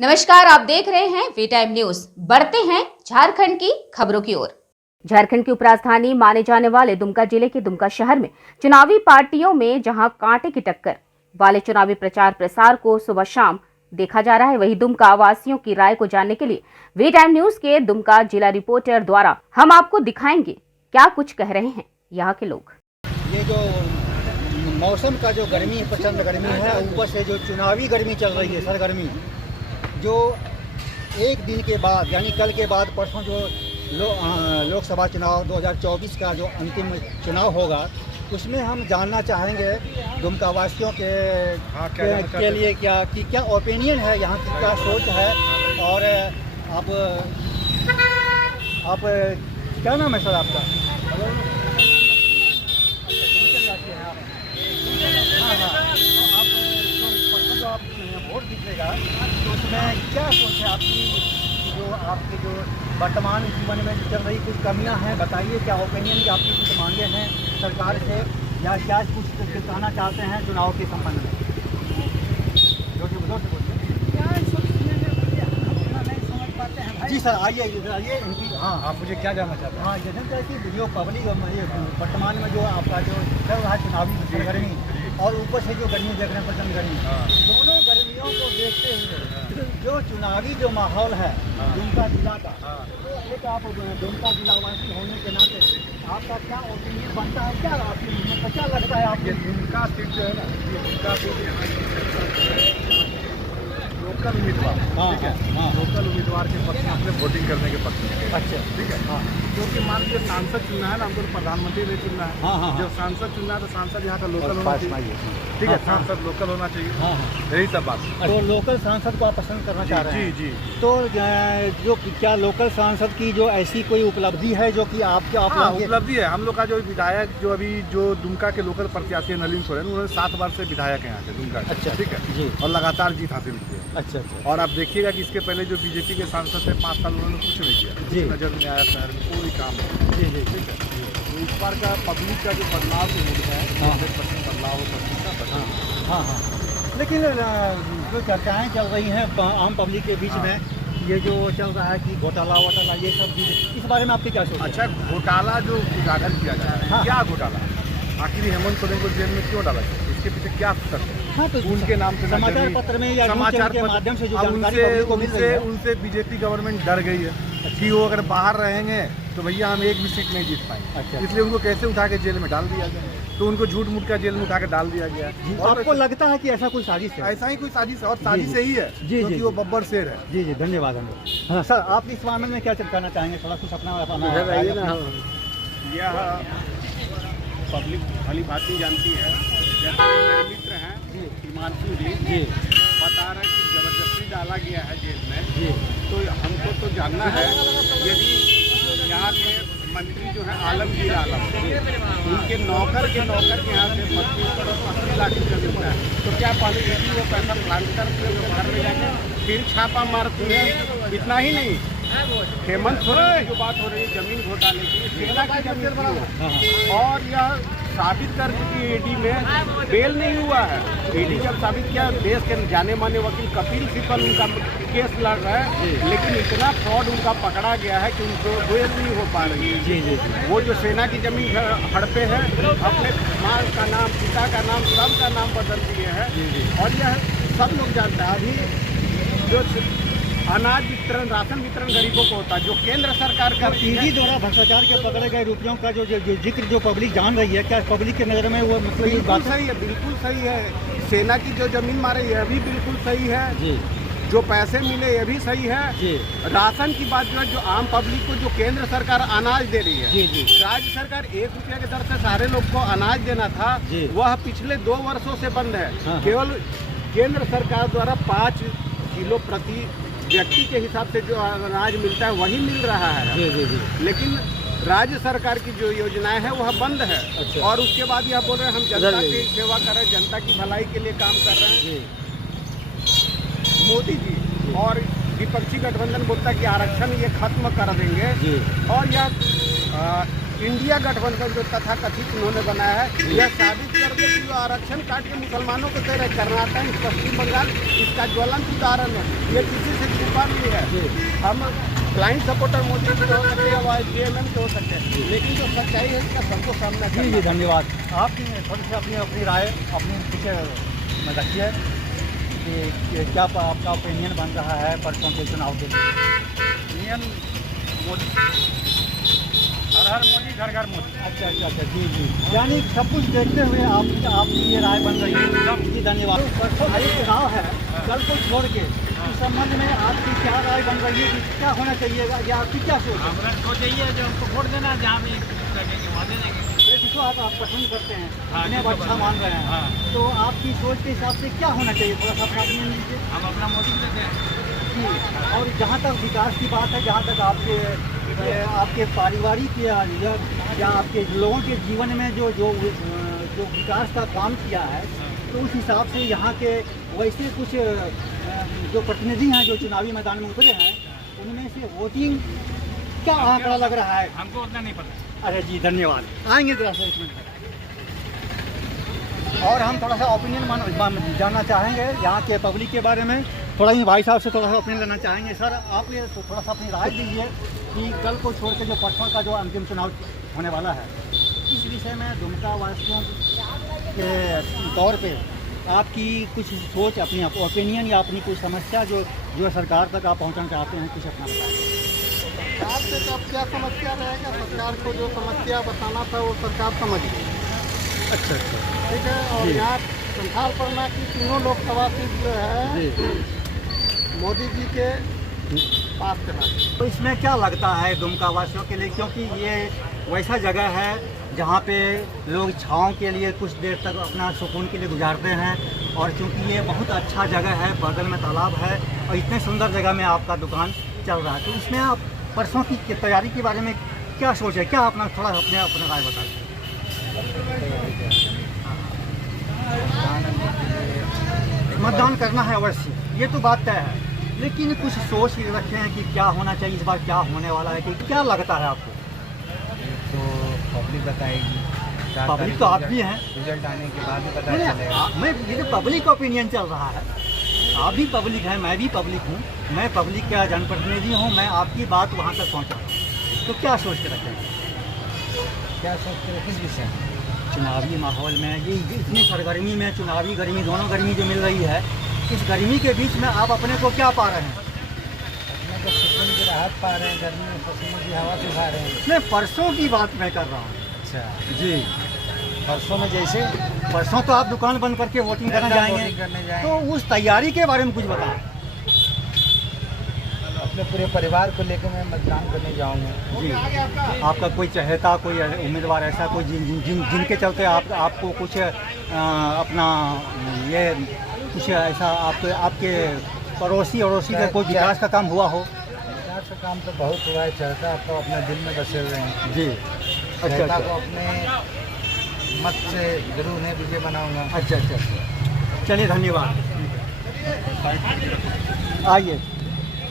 नमस्कार, आप देख रहे हैं वी टाइम न्यूज। बढ़ते हैं झारखंड की खबरों की ओर। झारखंड की उपराजधानी माने जाने वाले दुमका जिले के दुमका शहर में चुनावी पार्टियों में जहां कांटे की टक्कर वाले चुनावी प्रचार प्रसार को सुबह शाम देखा जा रहा है, वहीं दुमका वासियों की राय को जानने के लिए वी टाइम न्यूज के दुमका जिला रिपोर्टर द्वारा हम आपको दिखाएंगे क्या कुछ कह रहे हैं यहाँ के लोग। ये जो मौसम का जो गर्मी प्रचंड गर्मी है, ऊपर से जो चुनावी गर्मी चल रही है, सरगर्मी जो एक दिन के बाद यानी कल के बाद परसों जो लोकसभा चुनाव 2024 का जो अंतिम चुनाव होगा, उसमें हम जानना चाहेंगे दुमका वासियों के लिए क्या ओपिनियन है, यहाँ की क्या सोच है। और आप क्या नाम है सर आपका? आप वोट दीजिएगा तो उसमें क्या सोच है आपकी, जो आपके जो वर्तमान जीवन में चल रही कुछ कमियां हैं, बताइए क्या ओपिनियन की आपकी कुछ मांगे हैं सरकार से, या क्या कुछ दिखाना चाहते हैं चुनाव के संबंध में? जी सर, आइए इनकी। हाँ, आप मुझे क्या जानना चाहते हैं? हाँ, जैसे कि जो पब्लिक वर्तमान में जो आपका जो चल रहा है चुनावी सरगर्मी, और ऊपर से जो गर्मी देख रहे हैं प्रचंड गर्मी, दोनों गर्मियों को देखते हुए जो चुनावी जो माहौल है दुमका जिला का, एक आप दुमका जिलावासी होने के नाते आपका क्या ओपिनियन बनता है, क्या आपको क्या लगता है? आपके दुमका सीट जो है ना, दुमका सीट लोकल उम्मीदवार, ठीक है, लोकल उम्मीदवार के पक्ष में अपने वोटिंग करने के पक्ष में। अच्छा, ठीक है। हाँ, क्योंकि मान लीजिए सांसद चुनना है ना, हमको प्रधानमंत्री नहीं चुनना है। हाँ, जब सांसद चुनना है तो सांसद यहाँ का लोकल होना चाहिए, ठीक है, सांसद लोकल होना चाहिए। यही सब बात। तो लोकल सांसद को आप पसंद करना चाह रहे हैं? जी। तो जो क्या लोकल सांसद की जो ऐसी कोई उपलब्धि है जो कि आपके उपलब्धि है? हम लोग का जो विधायक जो अभी जो दुमका के लोकल प्रत्याशी है नलिन सोरेन, उन्होंने 7 बार से विधायक है यहाँ के दुमका। अच्छा, ठीक है जी। और लगातार जीत हासिल की है। अच्छा। और आप देखिएगा कि इसके पहले जो बीजेपी के सांसद थे 5 साल उन्होंने कुछ नहीं किया, कुछ नजर नहीं आया शहर में, कोई काम नहीं। जी, ठीक है। तो इस बार का पब्लिक का जो बदलाव की मूड है, 100% बदलाव हो सकता है। हाँ। लेकिन जो चर्चाएँ चल रही हैं आम पब्लिक के बीच में, ये जो चल रहा है कि घोटाला ये सब चीज़, इस बारे में आपकी क्या सोच है? अच्छा, घोटाला जो उजागर किया जा रहा है, क्या घोटाला? आखिर हेमंत सोरेन को जेल में क्यों डाला जाए? इसके पीछे क्या तर्क है? हाँ, तो उनके नाम से समाचार पत्र में या समाचार के माध्यम से जो जानकारी उनसे बीजेपी गवर्नमेंट डर गई है कि वो अगर बाहर रहेंगे तो भैया हम एक भी सीट नहीं जीत पाएंगे। अच्छा। इसलिए उनको कैसे उठा के जेल में डाल दिया गया, तो उनको झूठ मूठ का जेल में उठा के डाल दिया गया। और आपको लगता है कि ऐसा कोई साजिश है? ऐसा ही कोई साजिश है, और साजिश ही है क्योंकि वो बब्बर शेर है। जी, धन्यवाद। हाँ सर, आप इस मामले में क्या कहना चाहेंगे? थोड़ा कुछ अपना यह पब्लिक भली भांति जानती है। जैसे मेरे मित्र हैं हिमांशु जी बता रहे हैं कि जबरदस्ती डाला गया है जेल में, तो हमको तो जानना है, यदि यहाँ के मंत्री जो है आलमगीर आलम, उनके नौकर के यहाँ से 25 करोड़ 80 लाख रुपये मिलता है, तो क्या पहले यदि वो पैसा प्लान करते हुए घर में जाके फिर छापा मारती है? इतना ही नहीं, हेमंत सोरेन की जो बात हो रही है जमीन घोटाले की, सेना की जमीन, और यह साबित कर चुकी ईडी में बेल नहीं हुआ है। ईडी जब साबित किया, देश के जाने माने वकील कपिल सिब्बल उनका केस लड़ रहा है, लेकिन इतना फ्रॉड उनका पकड़ा गया है कि उनको बेल नहीं हो पा रही है। जी। वो जो सेना की जमीन हड़पे है, अपने माँ का नाम, पिता का नाम, सबका नाम बदल दिए हैं। और यह सब लोग जानते हैं। अभी जो अनाज वितरण, राशन वितरण गरीबों को होता है, जो केंद्र सरकार करती है, द्वारा भ्रष्टाचार के पकड़े गए रुपयों का जो जिक्र जो पब्लिक जान रही है, क्या पब्लिक के नज़र में वो मतलब ये बात सही है? बिल्कुल सही है। सेना की जो जमीन मारे यह भी बिल्कुल सही है जी। जो पैसे मिले ये भी सही है जी। राशन की बात जो है, जो आम पब्लिक को जो केंद्र सरकार अनाज दे रही है जी। राज्य सरकार 1 रुपया के दर से सारे लोग को अनाज देना था, वह पिछले 2 वर्षों से बंद है। केवल केंद्र सरकार द्वारा 5 किलो प्रति व्यक्ति के हिसाब से जो अनाज मिलता है वही मिल रहा है। जी। लेकिन राज्य सरकार की जो योजनाएं हैं वह बंद है। अच्छा। और उसके बाद यह बोल रहे हैं हम जनता की सेवा कर रहे हैं, जनता की भलाई के लिए काम कर रहे हैं। मोदी जी और विपक्षी गठबंधन बोलता है कि आरक्षण ये खत्म कर देंगे, और यह इंडिया गठबंधन जो तथाकथित उन्होंने बनाया है, यह साबित कर दे कि आरक्षण काट के मुसलमानों को दे रहे। कर्नाटक, पश्चिम बंगाल इसका ज्वलंत उदाहरण है। ये किसी से छुपा नहीं है। हम ब्लाइंड सपोर्टर मोदी के हो सकते हैं और जेएमएम के हो सकते हैं, लेकिन जो सच्चाई है इसका सबको सामना जी करना है। धन्यवाद। आपकी थोड़ी सी अपनी राय अपनी कुछ रखिए कि क्या आपका ओपिनियन बन रहा है परसों के चुनाव के लिए? मोदी, हर हर मोदी, घर घर मोदी। अच्छा जी। यानी सब कुछ देखते हुए आपकी ये राय बन रही है। जी धन्यवाद। परसों भाई चुनाव है, कल को छोड़ के इस संबंध में आपकी क्या राय बन रही है कि क्या होना चाहिए या आपकी क्या सोच है? हमारा सोच यही है जो हमको वोट देना, जहाँ भी लगेंगे वहाँ दे देंगे। जिसको आप पसंद करते हैं, हाँ, इन्हें अच्छा मान रहे हैं, हाँ। तो आपकी सोच के हिसाब से क्या होना चाहिए? थोड़ा सा अपना opinion दीजिए। हम अपना मोदी को देते हैं। जी। और जहाँ तक विकास की बात है, जहाँ तक आपके पारिवारिक या आपके लोगों के जीवन में जो विकास का काम किया है, तो उस हिसाब से यहाँ के वैसे कुछ जो प्रतिनिधि हैं जो चुनावी मैदान में उतरे हैं, उनमें से वोटिंग क्या आंकड़ा लग रहा है? हमको उतना नहीं पता। अरे जी धन्यवाद। आएंगे जरा सा इसमें। और हम थोड़ा सा ओपिनियन जानना चाहेंगे यहाँ के पब्लिक के बारे में। थोड़ा ही भाई साहब से थोड़ा सा ओपिनियन लेना चाहेंगे। सर, आप ये थोड़ा सा अपनी राय दीजिए कि कल को छोड़ के जो परसों का जो अंतिम चुनाव होने वाला है, इस विषय में दुमका वासियों के तौर पे आपकी कुछ सोच, अपनी ओपिनियन या अपनी कोई समस्या जो सरकार तक आप पहुँचाना चाहते हैं, कुछ अपना बताएं। सरकार से तो अब क्या समस्या रहेगा? सरकार को जो समस्या बताना था वो सरकार समझ गई। अच्छा। ठीक है। और जी। यहाँ संथाल परना की तीनों लोकसभा सीट जो है मोदी जी के पास चला गया। तो इसमें क्या लगता है दुमका वासियों के लिए, क्योंकि ये वैसा जगह है जहाँ पे लोग छाँव के लिए कुछ देर तक अपना सुकून के लिए गुजारते हैं, और चूँकि ये बहुत अच्छा जगह है, बगल में तालाब है और इतने सुंदर जगह में आपका दुकान चल रहा है, तो इसमें आप परसों की तैयारी के बारे में क्या सोच है? क्या अपना थोड़ा अपना राय बताइए। मतदान करना है अवश्य, ये तो बात तय है, लेकिन कुछ सोच रखे हैं कि क्या होना चाहिए, इस बार क्या होने वाला है, कि क्या लगता है आपको? तो पब्लिक बताएगी। पब्लिक तो आप भी हैं, रिजल्ट आने के बाद ही पता चलेगा। मैं ये तो पब्लिक ओपिनियन चल रहा है। आप भी पब्लिक हैं, मैं भी पब्लिक हूँ, मैं पब्लिक का जनप्रतिनिधि हूँ, मैं आपकी बात वहाँ तक पहुँचा, तो क्या सोच के रखें? क्या सोचते हो किस विषय में? चुनावी माहौल में ये इतनी सरगर्मी में, चुनावी गर्मी, दोनों गर्मी जो मिल रही है, इस गर्मी के बीच में आप अपने को क्या पा रहे हैं? अपने को सुकून की राहत पा रहे हैं, गर्मी में पसीने की हवा से खा रहे हैं। मैं परसों की बात मैं कर रहा हूँ। अच्छा जी। परसों में जैसे परसों तो आप दुकान बंद करके वोटिंग करने जाएंगे, वोटिंग करने जाएंगे। तो उस तैयारी के बारे में कुछ बताएं। अपने पूरे परिवार को लेकर मैं मतदान करने जाऊंगा। जी। आपका कोई चहेता, कोई उम्मीदवार ऐसा कोई जिनके चलते आपको कुछ अपना ये कुछ ऐसा आपके पड़ोसी का कोई विकास का काम हुआ हो? विकास का काम तो बहुत हुआ है। चहता आपको अपने दिल में बसे हुए हैं। जी। चहता को अपने मत से जरूर उन्हें विजय बनाऊंगा। अच्छा। चलिए धन्यवाद। आइए,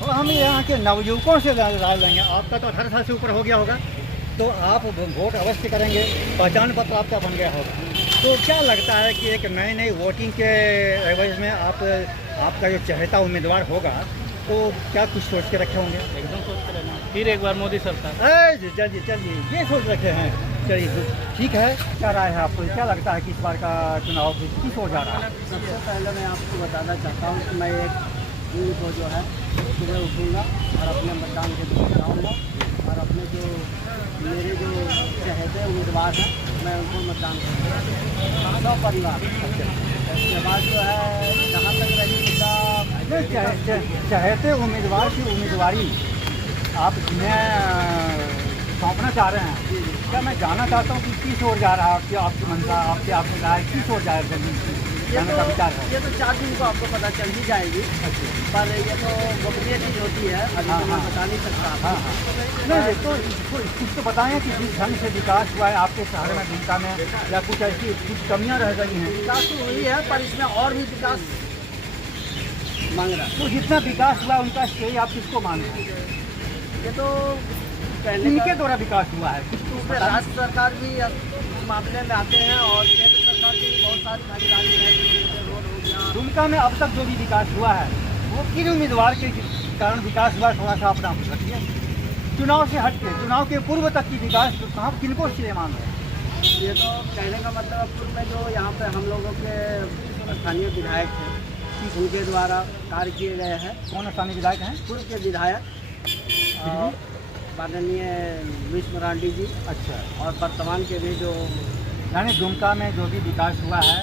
तो हम यहाँ के नवयुवकों से राय लेंगे। आपका तो 18 साल से ऊपर हो गया होगा, तो आप वोट अवश्य करेंगे, पहचान पत्र आपका बन गया होगा, तो क्या लगता है कि एक नई वोटिंग के एवज में आपका जो चहेता उम्मीदवार होगा, तो क्या कुछ सोच के रखे होंगे? एकदम सोच कर लेना, फिर एक बार मोदी सरकार। चलिए ये सोच रखे हैं। चलिए ठीक है। क्या राय है आपको, क्या लगता है कि इस बार का चुनाव किस हो जा रहा है? सबसे पहले मैं आपको बताना चाहता हूँ कि मैं एक दिन को जो है सुबह उठूँगा और अपने मतदान के दिन जाऊँगा, और अपने जो मेरे जो चहेते उम्मीदवार हैं मैं उनको मतदान करूँगा, सब परिवार। उसके बाद जो है जहाँ तक रही चहेते उम्मीदवार की उम्मीदवारी आप जिन्हें सौंपना चाह रहे हैं, क्या मैं जानना चाहता हूँ कि किस ओर जा रहा है आपकी मंशा, आपकी राय किस ओर जाने का विचार है? ये तो 4 दिन को आपको पता चल ही जाएगी, पर ये तो गोपनीय चीज़ होती है, अभी तो मैं बता नहीं सकता। हाँ। नहीं, तो कुछ तो बताएं कि जिस ढंग से विकास हुआ है आपके शहर में, दुमका में, या कुछ ऐसी कुछ कमियाँ रह गई हैं? विकास तो हुई है, पर इसमें और भी विकास मांग रहा है। तो जितना विकास हुआ उनका श्रेय आप किसको मानते हैं? ये तो कहने इनके का द्वारा विकास हुआ है कुछ तो उसमें राज्य सरकार भी इस मामले में आते हैं और केंद्र सरकार की भी बहुत सारी भागीदारी है, जैसे रोड हो गया। दुमका में अब तक जो भी विकास हुआ है वो किन उम्मीदवार के कारण विकास हुआ, थोड़ा सा अपना रखिए। चुनाव से हट के चुनाव के पूर्व तक की विकास कहाँ किनको श्रेय मान रहे हैं? ये तो कहने का मतलब पूर्व में जो यहाँ पे हम लोगों के स्थानीय विधायक थे उनके द्वारा कार्य किए गए हैं। कौन स्थानीय विधायक हैं? पूर्व के विधायक माननीय लुइस मरांडी जी, अच्छा, और वर्तमान के भी जो यानी दुमका में जो भी विकास हुआ है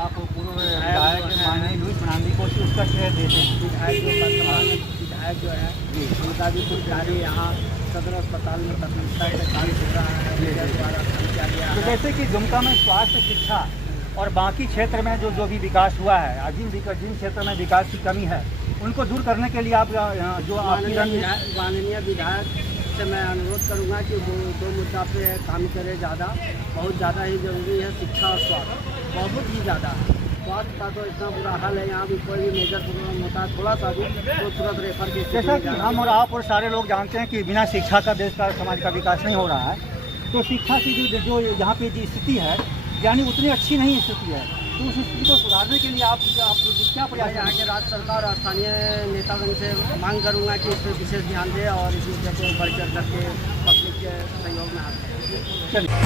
आप पूर्व विधायक माननीय लुइस मरांडी को उसका श्रेय देते हैं। विधायक जो वर्तमान विधायक जो है उनका भी कुछ कार्य यहाँ सदर अस्पताल में तकनीकता से कार्य हो रहा है, उनके द्वारा काम किया गया तो है। जैसे कि दुमका में स्वास्थ्य, शिक्षा और बाकी क्षेत्र में जो भी विकास हुआ है, जिन क्षेत्र में विकास की कमी है उनको दूर करने के लिए आप जो आपकी माननीय विधायक से मैं अनुरोध करूंगा कि वो दो मुद्दा पे काम करे, बहुत ज़्यादा ही जरूरी है। शिक्षा और स्वास्थ्य बहुत ही ज़्यादा है। स्वास्थ्य का तो इतना बुरा हाल है, यहाँ भी कोई भी मेजर प्रॉब्लम होता है थोड़ा सा भी तो तुरंत रेफर की जैसा कि हम और आप और सारे लोग जानते हैं कि बिना शिक्षा का देश का समाज का विकास नहीं हो रहा है। तो शिक्षा की जो यहाँ पे जो स्थिति है यानी उतनी अच्छी नहीं स्थिति है, तो उस स्थिति को सुधारने के लिए आप क्या प्रयास यहाँ के राज्य सरकार और स्थानीय नेतागण से मांग करूँगा कि इस पर विशेष ध्यान दें और इस मुद्दे को बढ़ चढ़ करके पब्लिक के सहयोग में आते हैं। चलिए।